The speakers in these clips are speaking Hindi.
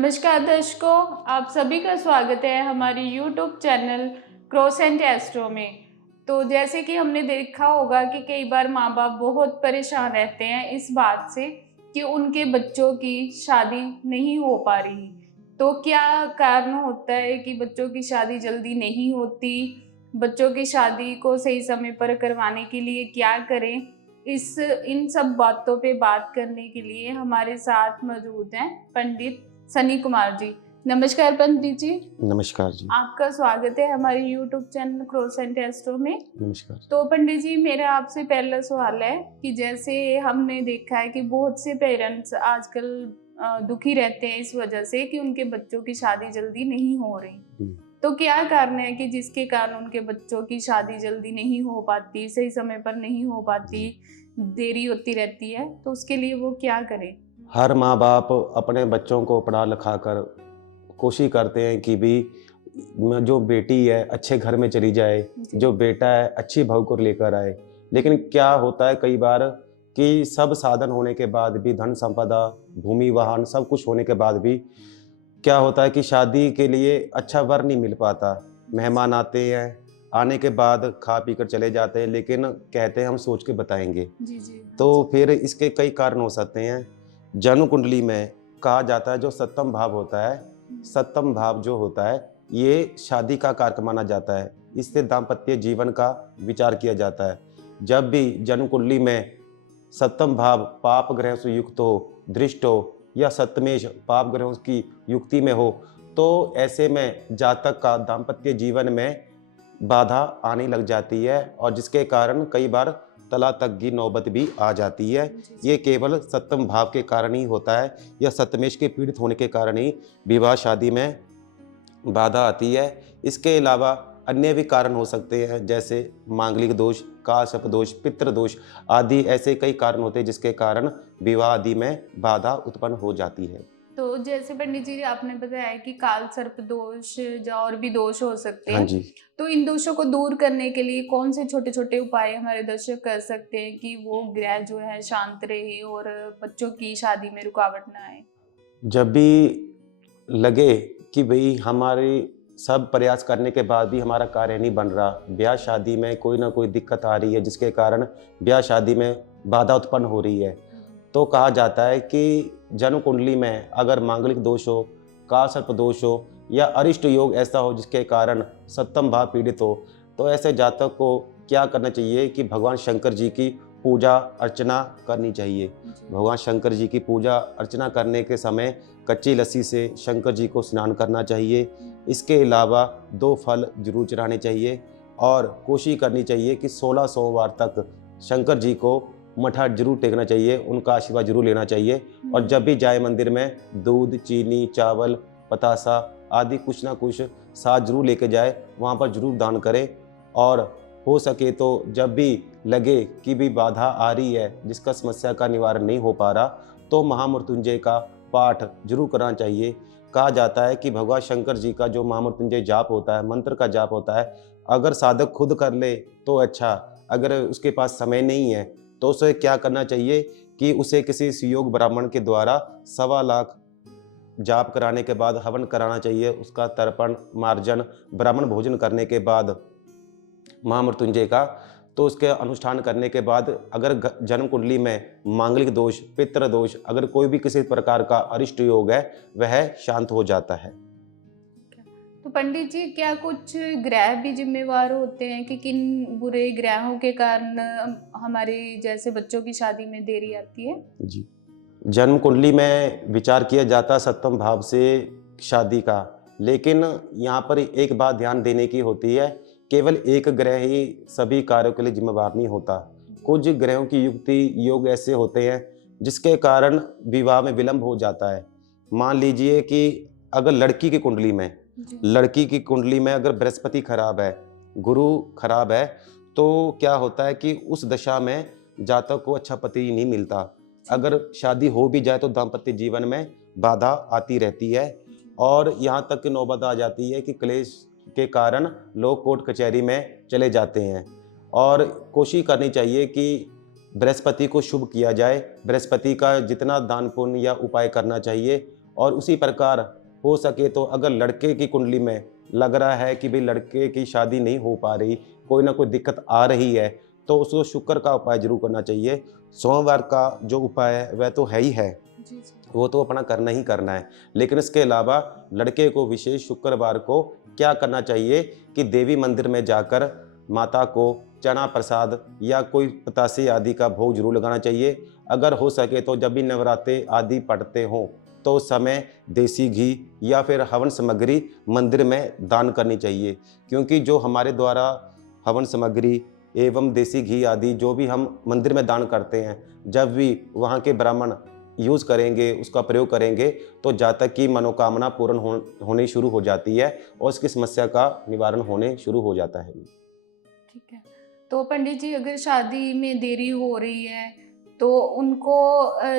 नमस्कार दर्शकों, आप सभी का स्वागत है हमारी YouTube channel cross and astro में। तो जैसे कि हमने देखा होगा कि कई बार माँ बाप बहुत परेशान रहते हैं इस बात से कि उनके बच्चों की शादी नहीं हो पा रही। तो क्या कारण होता है कि बच्चों की शादी जल्दी नहीं होती? बच्चों की शादी को सही समय पर करवाने के लिए क्या करें? इन सब बातों पे बात करने के लिए हमारे साथ मौजूद हैं पंडित सनी कुमार जी। नमस्कार पंडित जी। नमस्कार जी। आपका स्वागत है हमारे YouTube channel cross and astro में। नमस्कार। तो पंडित जी, मेरा आपसे पहला सवाल है कि जैसे हमने देखा है कि बहुत से पेरेंट्स आजकल दुखी रहते हैं इस वजह से कि उनके बच्चों की शादी जल्दी नहीं हो रही। तो क्या कारण है कि जिसके कारण उनके बच्चों की शादी जल्दी नहीं हो पाती, सही समय पर नहीं हो पाती, देरी होती रहती है, तो उसके लिए वो क्या करें? हर माँ बाप अपने बच्चों को पढ़ा लिखा कर कोशिश करते हैं कि भी जो बेटी है अच्छे घर में चली जाए, जो बेटा है अच्छी बहू को लेकर आए। लेकिन क्या होता है कई बार कि सब साधन होने के बाद भी, धन संपदा, भूमि वाहन सब कुछ होने के बाद भी क्या होता है कि शादी के लिए अच्छा वर नहीं मिल पाता। मेहमान आते हैं, आने के बाद खा पी कर चले जाते हैं, लेकिन कहते हैं हम सोच के बताएंगे। तो फिर इसके कई कारण हो सकते हैं। जन्म कुंडली में कहा जाता है जो सप्तम भाव होता है, सप्तम भाव जो होता है ये शादी का कारक माना जाता है। इससे दाम्पत्य जीवन का विचार किया जाता है। जब भी जन्म कुंडली में सप्तम भाव पाप ग्रह से युक्त हो, दृष्ट हो या सप्तमेश पाप ग्रहों की युक्ति में हो, तो ऐसे में जातक का दाम्पत्य जीवन में बाधा आने लग जाती है और जिसके कारण कई बार तलाक तक की नौबत भी आ जाती है। ये केवल सप्तम भाव के कारण ही होता है या सप्तमेश के पीड़ित होने के कारण ही विवाह शादी में बाधा आती है। इसके अलावा अन्य भी कारण हो सकते हैं, जैसे मांगलिक दोष, कालसर्प दोष, पितृ दोष आदि ऐसे कई कारण होते हैं जिसके कारण विवाह आदि में बाधा उत्पन्न हो जाती है। तो जैसे पंडित जी आपने बताया कि काल सर्प दोष या और भी दोष हो सकते हाँ हैं। जी। तो इन दोषों को दूर करने के लिए कौन से छोटे छोटे उपाय हमारे दर्शक कर सकते हैं कि वो ग्रह जो है शांत रहे और बच्चों की शादी में रुकावट ना आए? जब भी लगे कि भाई हमारे सब प्रयास करने के बाद भी हमारा कार्य नहीं बन रहा, ब्याह शादी में कोई ना कोई दिक्कत आ रही है जिसके कारण ब्याह शादी में बाधा उत्पन्न हो रही है, तो कहा जाता है कि जन्म कुंडली में अगर मांगलिक दोष हो, कालसर्प दोष हो या अरिष्ट योग ऐसा हो जिसके कारण सप्तम भाव पीड़ित हो, तो ऐसे जातक को क्या करना चाहिए कि भगवान शंकर जी की पूजा अर्चना करनी चाहिए। भगवान शंकर जी की पूजा अर्चना करने के समय कच्ची लस्सी से शंकर जी को स्नान करना चाहिए। इसके अलावा 2 फल जरूर चढ़ाने चाहिए और कोशिश करनी चाहिए कि 16 सोमवार तक शंकर जी को मठा जरूर टेकना चाहिए, उनका आशीर्वाद जरूर लेना चाहिए। और जब भी जाए मंदिर में दूध, चीनी, चावल, बतासा आदि कुछ ना कुछ साथ जरूर लेके जाए, वहाँ पर जरूर दान करें। और हो सके तो जब भी लगे कि भी बाधा आ रही है, जिसका समस्या का निवारण नहीं हो पा रहा, तो महामृत्युंजय का पाठ जरूर करना चाहिए। कहा जाता है कि भगवान शंकर जी का जो महामृत्युंजय जाप होता है, मंत्र का जाप होता है, अगर साधक खुद कर ले तो अच्छा, अगर उसके पास समय नहीं है तो उसे क्या करना चाहिए कि उसे किसी सुयोग ब्राह्मण के द्वारा 1.25 लाख जाप कराने के बाद हवन कराना चाहिए। उसका तर्पण, मार्जन, ब्राह्मण भोजन करने के बाद महामृत्युंजय का, तो उसके अनुष्ठान करने के बाद अगर जन्म कुंडली में मांगलिक दोष, पितृ दोष, अगर कोई भी किसी प्रकार का अरिष्ट योग है, वह शांत हो जाता है। तो पंडित जी, क्या कुछ ग्रह भी जिम्मेवार होते हैं कि किन बुरे ग्रहों के कारण हमारे जैसे बच्चों की शादी में देरी आती है? जी। जन्म कुंडली में विचार किया जाता है सप्तम भाव से शादी का, लेकिन यहाँ पर एक बात ध्यान देने की होती है, केवल एक ग्रह ही सभी कार्यों के लिए जिम्मेवार नहीं होता। कुछ ग्रहों की युक्ति योग ऐसे होते हैं जिसके कारण विवाह में विलंब हो जाता है। मान लीजिए कि अगर लड़की की कुंडली में अगर बृहस्पति खराब है, गुरु खराब है, तो क्या होता है कि उस दशा में जातक को अच्छा पति नहीं मिलता। अगर शादी हो भी जाए तो दाम्पत्य जीवन में बाधा आती रहती है और यहाँ तक कि नौबत आ जाती है कि क्लेश के कारण लोग कोर्ट कचहरी में चले जाते हैं। और कोशिश करनी चाहिए कि बृहस्पति को शुभ किया जाए, बृहस्पति का जितना दान पुण्य या उपाय करना चाहिए और उसी प्रकार हो सके तो अगर लड़के की कुंडली में लग रहा है कि भाई लड़के की शादी नहीं हो पा रही, कोई ना कोई दिक्कत आ रही है, तो उसको शुक्र का उपाय जरूर करना चाहिए। सोमवार का जो उपाय है वह तो है ही है, जी जी। वो तो अपना करना ही करना है। लेकिन इसके अलावा लड़के को विशेष शुक्रवार को क्या करना चाहिए कि देवी मंदिर में जाकर माता को चना प्रसाद या कोई पतासे आदि का भोग जरूर लगाना चाहिए। अगर हो सके तो जब भी नवरात्रे आदि पढ़ते हों तो उस समय देसी घी या फिर हवन सामग्री मंदिर में दान करनी चाहिए, क्योंकि जो हमारे द्वारा हवन सामग्री एवं देसी घी आदि जो भी हम मंदिर में दान करते हैं, जब भी वहाँ के ब्राह्मण यूज़ करेंगे, उसका प्रयोग करेंगे, तो जातक की मनोकामना पूर्ण होनी शुरू हो जाती है और उसकी समस्या का निवारण होने शुरू हो जाता है। ठीक है। तो पंडित जी, अगर शादी में देरी हो रही है तो उनको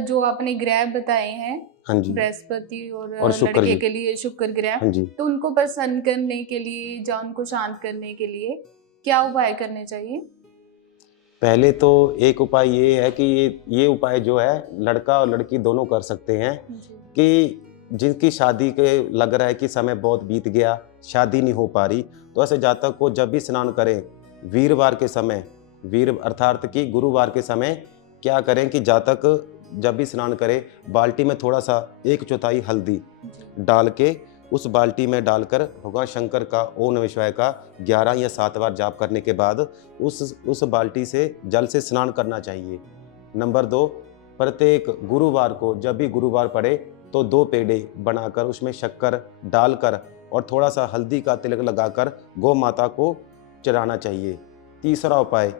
जो आपने ग्रह बताए हैं, हाँ जी। बृहस्पति और और शुक्र लड़के जी। के लिए शुक्र ग्रह, हाँ जी। तो उनको प्रसन्न करने के लिए या उनको शांत करने के लिए क्या उपाय करने चाहिए? पहले तो एक उपाय ये है कि ये उपाय जो है लड़का और लड़की दोनों कर सकते हैं जी। कि जिनकी शादी के लग रहा है कि समय बहुत बीत गया, शादी नहीं हो पा रही, तो ऐसे जातक को जब भी स्नान करें वीरवार के समय, वीर अर्थात कि गुरुवार के समय क्या करें कि जातक जब भी स्नान करे बाल्टी में थोड़ा सा 1/4 हल्दी जी। डाल के उस बाल्टी में डालकर भगवान शंकर का ओम नमः शिवाय का 11 या 7 बार जाप करने के बाद उस बाल्टी से जल से स्नान करना चाहिए। नंबर 2, प्रत्येक गुरुवार को जब भी गुरुवार पड़े तो 2 पेड़े बनाकर उसमें शक्कर डालकर और थोड़ा सा हल्दी का तिलक लगाकर गौ माता को चढ़ाना चाहिए। तीसरा उपाय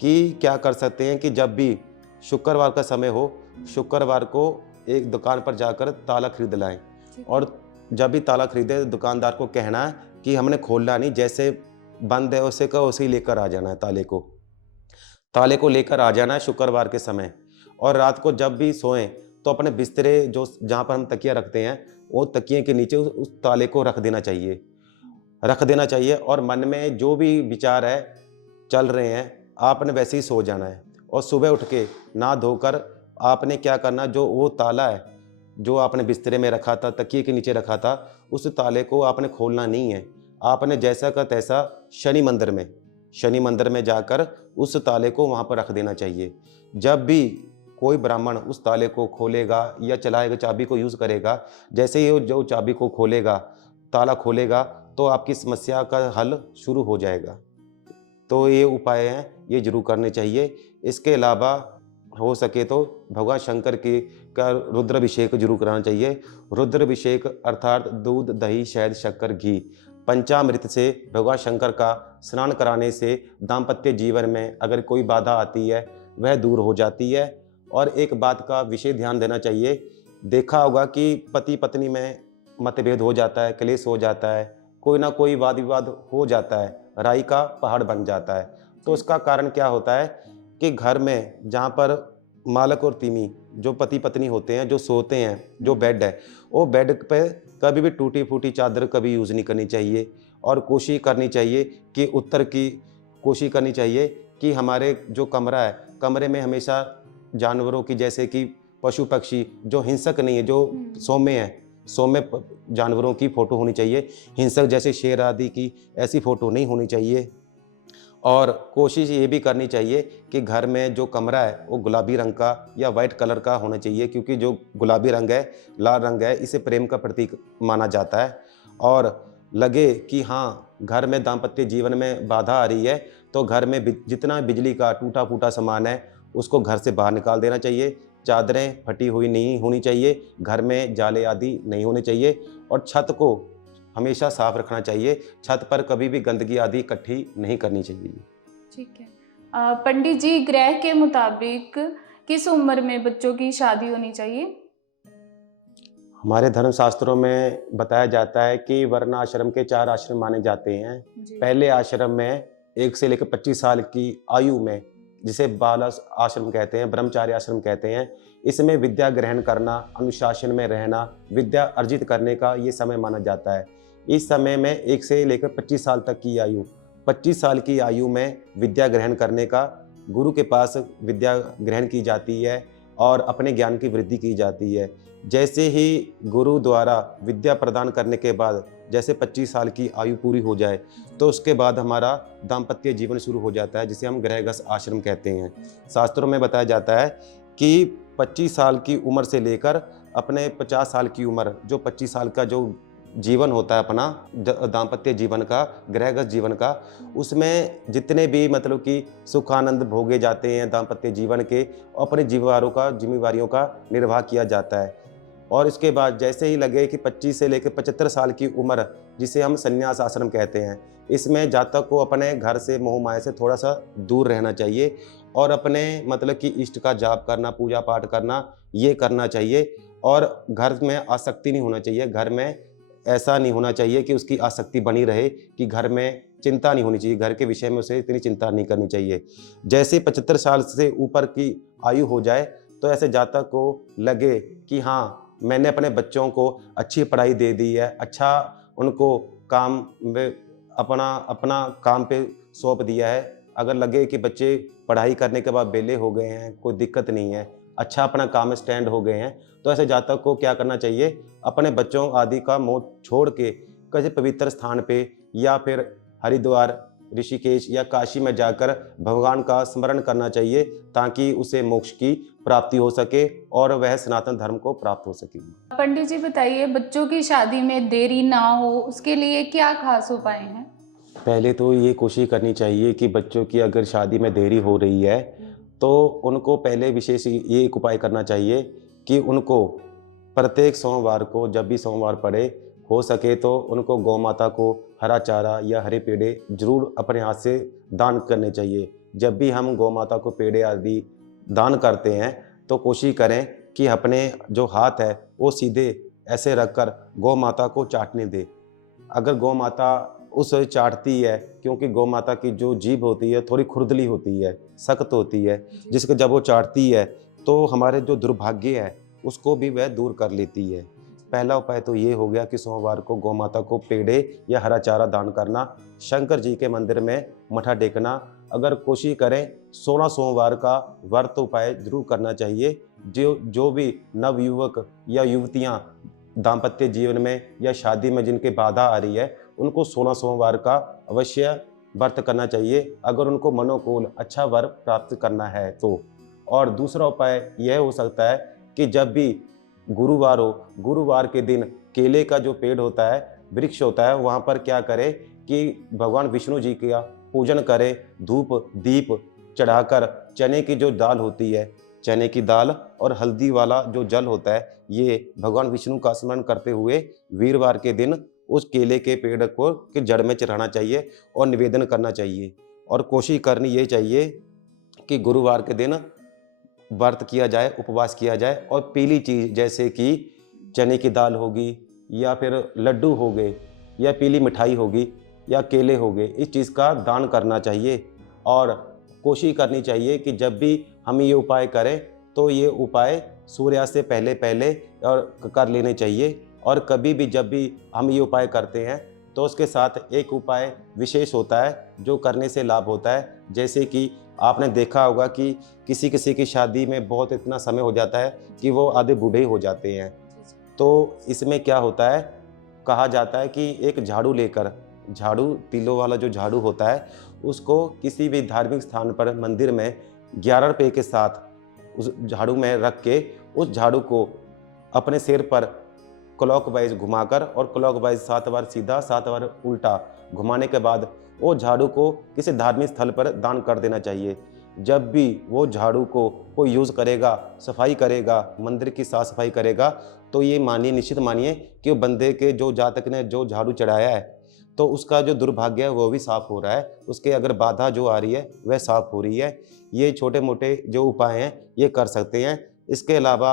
कि क्या कर सकते हैं कि जब भी शुक्रवार का समय हो, शुक्रवार को एक दुकान पर जाकर ताला खरीद लाएं ठीक है। और जब भी ताला खरीदे दुकानदार को कहना है कि हमने खोलना नहीं, जैसे बंद है उसे कहो उसे लेकर आ जाना है, ताले को लेकर आ जाना है शुक्रवार के समय। और रात को जब भी सोएं तो अपने बिस्तरे जो जहाँ पर हम तकिया रखते हैं वो तकिए के नीचे उस ताले को रख देना चाहिए और मन में जो भी विचार है चल रहे हैं आपने वैसे ही सो जाना है। और सुबह उठ के नहा धोकर आपने क्या करना, जो वो ताला है जो आपने बिस्तरे में रखा था, तकिए के नीचे रखा था, उस ताले को आपने खोलना नहीं है। आपने जैसा का तैसा शनि मंदिर में जाकर उस ताले को वहाँ पर रख देना चाहिए। जब भी कोई ब्राह्मण उस ताले को खोलेगा या चलाएगा, चाबी को यूज़ करेगा, जैसे ही वो जो चाबी को खोलेगा, ताला खोलेगा, तो आपकी समस्या का हल शुरू हो जाएगा। तो ये उपाय हैं, ये ज़रूर करने चाहिए। इसके अलावा हो सके तो भगवान शंकर की का रुद्राभिषेक जरूर कराना चाहिए। रुद्राभिषेक अर्थात दूध, दही, शहद, शक्कर, घी, पंचामृत से भगवान शंकर का स्नान कराने से दाम्पत्य जीवन में अगर कोई बाधा आती है वह दूर हो जाती है। और एक बात का विशेष ध्यान देना चाहिए, देखा होगा कि पति पत्नी में मतभेद हो जाता है, क्लेश हो जाता है, कोई ना कोई वाद विवाद हो जाता है, राई का पहाड़ बन जाता है। तो उसका कारण क्या होता है कि घर में जहाँ पर मालक और तिमी जो पति पत्नी होते हैं, जो सोते हैं, जो बेड है, वो बेड पे कभी भी टूटी फूटी चादर कभी यूज़ नहीं करनी चाहिए। और कोशिश करनी चाहिए कि कोशिश करनी चाहिए कि हमारे जो कमरा है, कमरे में हमेशा जानवरों की, जैसे कि पशु पक्षी जो हिंसक नहीं है, जो सौम्य है, जानवरों की फ़ोटो होनी चाहिए। हिंसक जैसे शेर आदि की ऐसी फ़ोटो नहीं होनी चाहिए। और कोशिश ये भी करनी चाहिए कि घर में जो कमरा है वो गुलाबी रंग का या वाइट कलर का होना चाहिए, क्योंकि जो गुलाबी रंग है, लाल रंग है, इसे प्रेम का प्रतीक माना जाता है। और लगे कि हाँ घर में दाम्पत्य जीवन में बाधा आ रही है तो घर में जितना बिजली का टूटा फूटा सामान है उसको घर से बाहर निकाल देना चाहिए। चादरें फटी हुई नहीं होनी चाहिए, घर में जाले आदि नहीं होने चाहिए और छत को हमेशा साफ रखना चाहिए। छत पर कभी भी गंदगी आदि इकट्ठी नहीं करनी चाहिए। ठीक है। पंडित जी, ग्रह के मुताबिक किस उम्र में बच्चों की शादी होनी चाहिए? हमारे धर्मशास्त्रों में बताया जाता है कि वर्ण आश्रम के 4 आश्रम माने जाते हैं। जी। पहले आश्रम में 1 से लेकर 25 साल की आयु में, जिसे बाल आश्रम कहते हैं, ब्रह्मचार्य आश्रम कहते हैं, इसमें विद्या ग्रहण करना, अनुशासन में रहना, विद्या अर्जित करने का ये समय माना जाता है। इस समय में 1 से लेकर 25 साल तक की आयु, 25 साल की आयु में विद्या ग्रहण करने का, गुरु के पास विद्या ग्रहण की जाती है और अपने ज्ञान की वृद्धि की जाती है। जैसे ही गुरु द्वारा विद्या प्रदान करने के बाद जैसे 25 साल की आयु पूरी हो जाए तो उसके बाद हमारा दाम्पत्य जीवन शुरू हो जाता है, जिसे हम गृहस्थ आश्रम कहते हैं। शास्त्रों में बताया जाता है कि 25 साल की उम्र से लेकर अपने 50 साल की उम्र, जो 25 साल का जो जीवन होता है अपना दाम्पत्य जीवन का, गृहस्थ जीवन का, उसमें जितने भी मतलब कि सुख आनंद भोगे जाते हैं दाम्पत्य जीवन के, अपने जिम्मेवारियों का निर्वाह किया जाता है। और इसके बाद जैसे ही लगे कि 25 से लेकर 75 साल की उम्र, जिसे हम संन्यास आश्रम कहते हैं, इसमें जातक को अपने घर से मोह माया से थोड़ा सा दूर रहना चाहिए और अपने मतलब कि इष्ट का जाप करना, पूजा पाठ करना, ये करना चाहिए। और घर में आसक्ति नहीं होना चाहिए, घर में ऐसा नहीं होना चाहिए कि उसकी आसक्ति बनी रहे, कि घर में चिंता नहीं होनी चाहिए, घर के विषय में उसे इतनी चिंता नहीं करनी चाहिए। जैसे 75 साल से ऊपर की आयु हो जाए तो ऐसे जातक को लगे कि हाँ, मैंने अपने बच्चों को अच्छी पढ़ाई दे दी है, अच्छा उनको काम में अपना अपना काम पे सौंप दिया है। अगर लगे कि बच्चे पढ़ाई करने के बाद बेले हो गए हैं, कोई दिक्कत नहीं है, अच्छा अपना काम में स्टैंड हो गए हैं, तो ऐसे जातक को क्या करना चाहिए, अपने बच्चों आदि का मोह छोड़ के किसी पवित्र स्थान पे या फिर हरिद्वार, ऋषिकेश या काशी में जाकर भगवान का स्मरण करना चाहिए, ताकि उसे मोक्ष की प्राप्ति हो सके और वह सनातन धर्म को प्राप्त हो सके। पंडित जी बताइए, बच्चों की शादी में देरी ना हो उसके लिए क्या खास उपाय हैं? पहले तो ये कोशिश करनी चाहिए कि बच्चों की अगर शादी में देरी हो रही है तो उनको पहले विशेष ये एक उपाय करना चाहिए कि उनको प्रत्येक सोमवार को, जब भी सोमवार पड़े, हो सके तो उनको गौ माता को हरा चारा या हरे पेड़े जरूर अपने हाथ से दान करने चाहिए। जब भी हम गौ माता को पेड़े आदि दान करते हैं तो कोशिश करें कि अपने जो हाथ है वो सीधे ऐसे रखकर गौ माता को चाटने दें। अगर गौ माता उसे चाटती है, क्योंकि गौ माता की जो जीभ होती है थोड़ी खुरदली होती है, सख्त होती है, जिसको जब वो चाटती है तो हमारे जो दुर्भाग्य है उसको भी वह दूर कर लेती है। पहला उपाय तो ये हो गया कि सोमवार को गौ माता को पेड़े या हरा चारा दान करना, शंकर जी के मंदिर में मत्था टेकना। अगर कोशिश करें 16 सोमवार का व्रत उपाय जरूर करना चाहिए। जो भी नवयुवक या युवतियां दाम्पत्य जीवन में या शादी में जिनके बाधा आ रही है, उनको 16 सोमवार का अवश्य व्रत करना चाहिए, अगर उनको मनोकूल अच्छा वर प्राप्त करना है तो। और दूसरा उपाय यह हो सकता है कि जब भी गुरुवार हो, गुरुवार के दिन केले का जो पेड़ होता है, वृक्ष होता है, वहाँ पर क्या करें कि भगवान विष्णु जी का पूजन करें, धूप दीप चढ़ाकर चने की जो दाल होती है, चने की दाल और हल्दी वाला जो जल होता है, ये भगवान विष्णु का स्मरण करते हुए वीरवार के दिन उस केले के पेड़ को की जड़ में चढ़ाना चाहिए और निवेदन करना चाहिए। और कोशिश करनी ये चाहिए कि गुरुवार के दिन व्रत किया जाए, उपवास किया जाए और पीली चीज़ जैसे कि चने की दाल होगी या फिर लड्डू हो गए या पीली मिठाई होगी या केले हो गए, इस चीज़ का दान करना चाहिए। और कोशिश करनी चाहिए कि जब भी हम ये उपाय करें तो ये उपाय सूर्यास्त से पहले पहले और कर लेने चाहिए। और कभी भी जब भी हम ये उपाय करते हैं तो उसके साथ एक उपाय विशेष होता है जो करने से लाभ होता है। जैसे कि आपने देखा होगा कि किसी किसी की शादी में बहुत इतना समय हो जाता है कि वो आधे बूढ़े हो जाते हैं। तो इसमें क्या होता है, कहा जाता है कि एक झाड़ू लेकर, झाड़ू तीलों वाला जो झाड़ू होता है, उसको किसी भी धार्मिक स्थान पर मंदिर में 11 रुपये के साथ उस झाड़ू में रख के उस झाड़ू को अपने सिर पर क्लॉकवाइज घुमाकर और क्लॉकवाइज 7 बार सीधा 7 बार उल्टा घुमाने के बाद वो झाड़ू को किसी धार्मिक स्थल पर दान कर देना चाहिए। जब भी वो झाड़ू को कोई यूज़ करेगा, सफाई करेगा, मंदिर की साफ सफाई करेगा, तो ये मानिए, निश्चित मानिए कि वो बंदे के जो जातक ने जो झाड़ू चढ़ाया है तो उसका जो दुर्भाग्य है वो भी साफ हो रहा है, उसके अगर बाधा जो आ रही है वह साफ हो रही है। ये छोटे मोटे जो उपाय हैं ये कर सकते हैं। इसके अलावा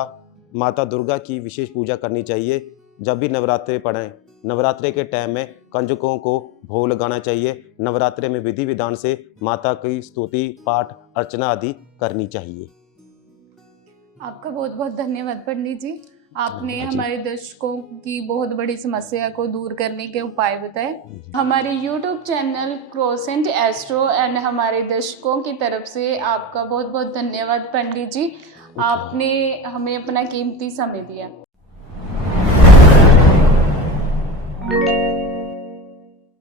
माता दुर्गा की विशेष पूजा करनी चाहिए। जब भी नवरात्रे पड़ें, नवरात्रे के टाइम में कंजकों को भोग लगाना चाहिए। नवरात्रे में विधि विधान से माता की स्तुति, पाठ, अर्चना आदि करनी चाहिए। आपका बहुत बहुत धन्यवाद पंडित जी, आपने जी। हमारे दर्शकों की बहुत बड़ी समस्या को दूर करने के उपाय बताए। हमारे YouTube channel croissant astro and हमारे दर्शकों की तरफ से आपका बहुत बहुत धन्यवाद पंडित जी। आपने हमें अपना कीमती समय दिया।